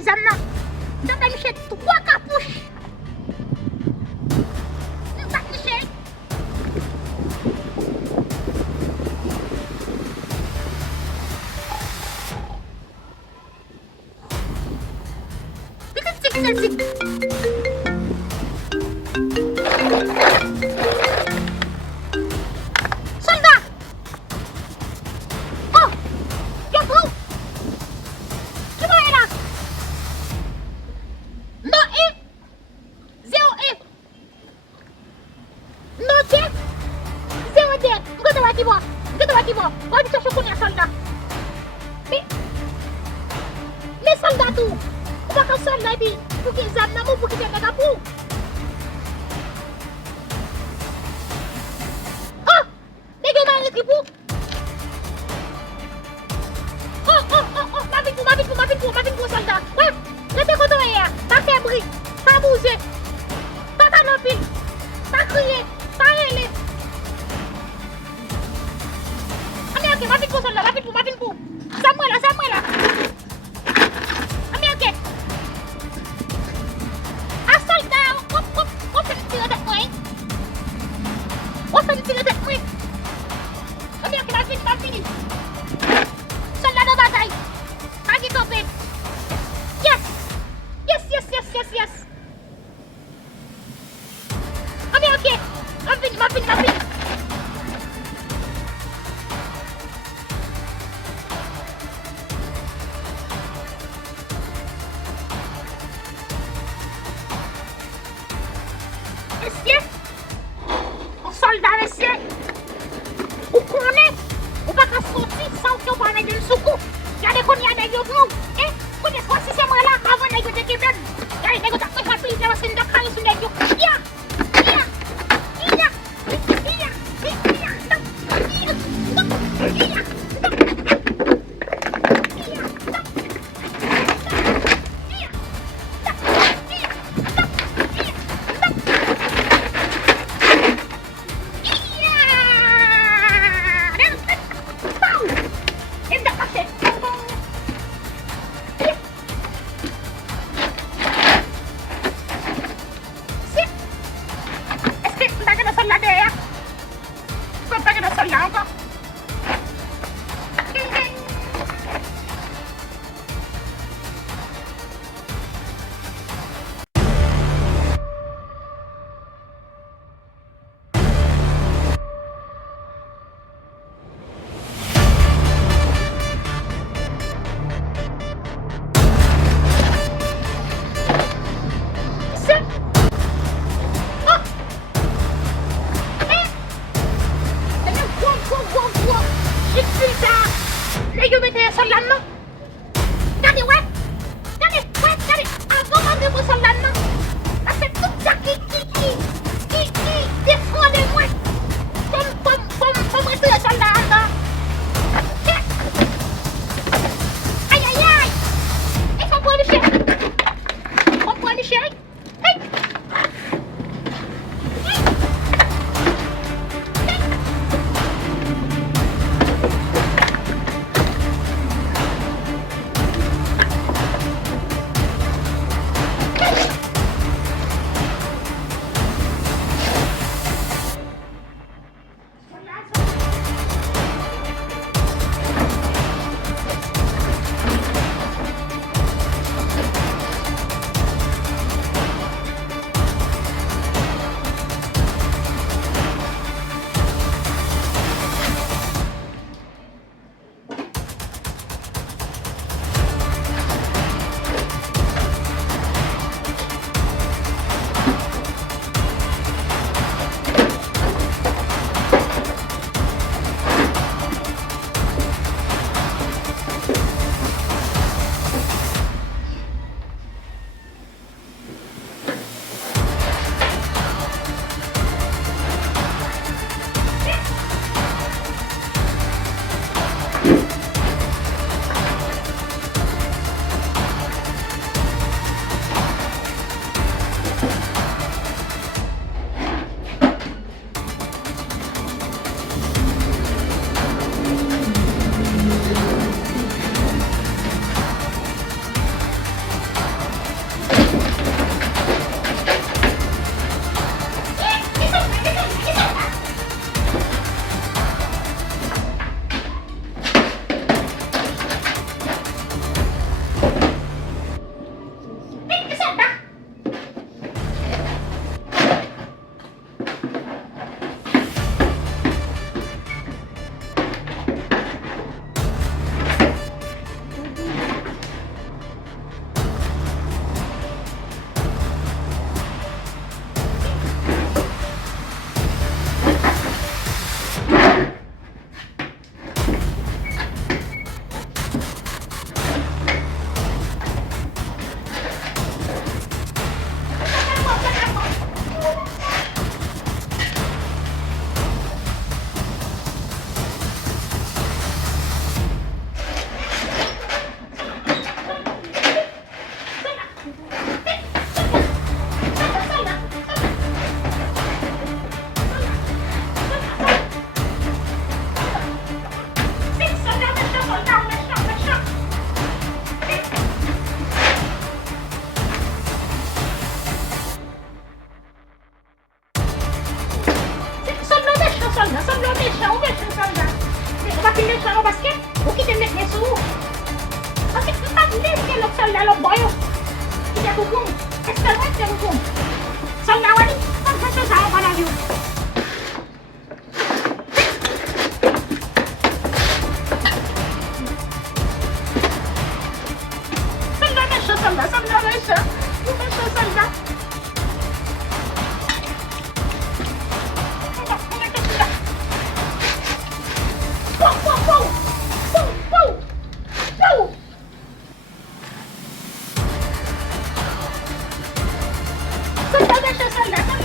les âmes là. Je vais chercher 3 cartouches. Je vais chercher. Celle-ci. Soldat. Oh, yo trouve. Qui va là? Non et 0 et. Non et 0 et. Regarde là qui va. Regarde là qui va. On va chercher qu'on y a soldat. Mais soldat tout. On va comme soldat dit. Pour qu'ils aiment l'amour, pour qu'ils aient des capous. Oh! Les gars, ils sont pour. Oh, ma vie pour, soldat. Ouais, restez content hier. Pas faire bruit, pas bouger, pas canopie, pas crier, pas râler. Allez, ok, ma vie pour, soldat, ma vie pour. Ça moi là. Yes. Ma vie. Messieurs, soldat, messieurs, vous connaissez, vous ne pouvez pas sortir sans que vous parlez d'une soucoupe. Il y a des qu'on y a des yeux, et vous ne croyez pas si c'est moi là avant de négocier des kebabs. Il y a des négociations qui sont prises, c'est une doctrine sur les yeux. salon parce que vous quittez mettre les sous. Parce que vous pas laisser l'autre soldat, l'autre boy. Qui est beaucoup. Est-ce que c'est beaucoup? Soldat, oui, comme ça, on va la vue. Soldat, méchant. Vous méchant, soldat. Soldat, méchant, soldat.